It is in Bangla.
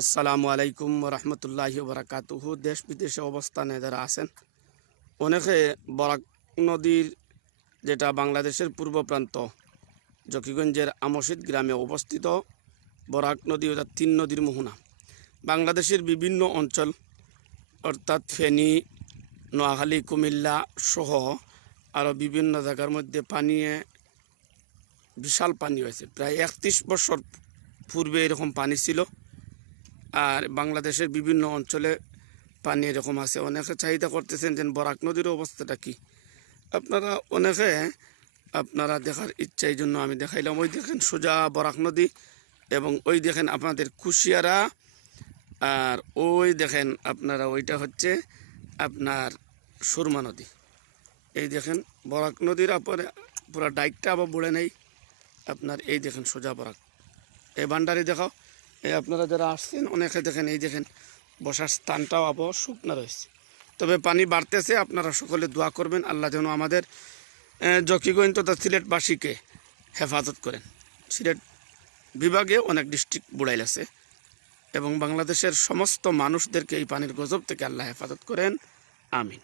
আসসালামু আলাইকুম রহমতুল্লাহি বারাকাতুহু। দেশ বিদেশে অবস্থানে যারা আছেন, অনেকে বরাক নদীর, যেটা বাংলাদেশের পূর্ব প্রান্ত, জকিগঞ্জের আমসিদ গ্রামে অবস্থিত বরাক নদী অর্থাৎ তিন নদীর মোহনা। বাংলাদেশের বিভিন্ন অঞ্চল, অর্থাৎ ফেনী, নোয়াখালী, কুমিল্লা সহ আরও বিভিন্ন জায়গার মধ্যে পানিয়ে বিশাল পানি হয়েছে। প্রায় একত্রিশ বছর পূর্বে এরকম পানি ছিল। আর বাংলাদেশের বিভিন্ন অঞ্চলে পানি এরকম আছে। অনেকে চাহিদা করতেছেন যে বরাক নদীর অবস্থাটা কি। আপনারা অনেকে, আপনারা দেখার ইচ্ছা এই জন্য আমি দেখাইলাম। ওই দেখেন সোজা বরাক নদী এবং ওই দেখেন আপনাদের কুশিয়ারা। আর ওই দেখেন আপনারা ওইটা হচ্ছে আপনার সুরমা নদী। এই দেখেন বরাক নদীর আপরে পুরো ডাইকটা আবার বলে নেই। আপনার এই দেখেন সোজা বরাক। এই ভান্ডারি দেখাও। এই আপনারা যারা আসছেন, অনেকে দেখেন, এই দেখেন, বসার স্থানটাও আবহাওয়া শুকনা রয়েছে। তবে পানি বাড়তেছে, আপনারা সকলে দোয়া করবেন, আল্লাহ যেন আমাদের জকিগঞ্জ তথা সিলেটবাসীকে হেফাজত করেন। সিলেট বিভাগে অনেক ডিস্ট্রিক্ট বুড়াইল আছে এবং বাংলাদেশের সমস্ত মানুষদেরকে এই পানির গজব থেকে আল্লাহ হেফাজত করেন। আমিন।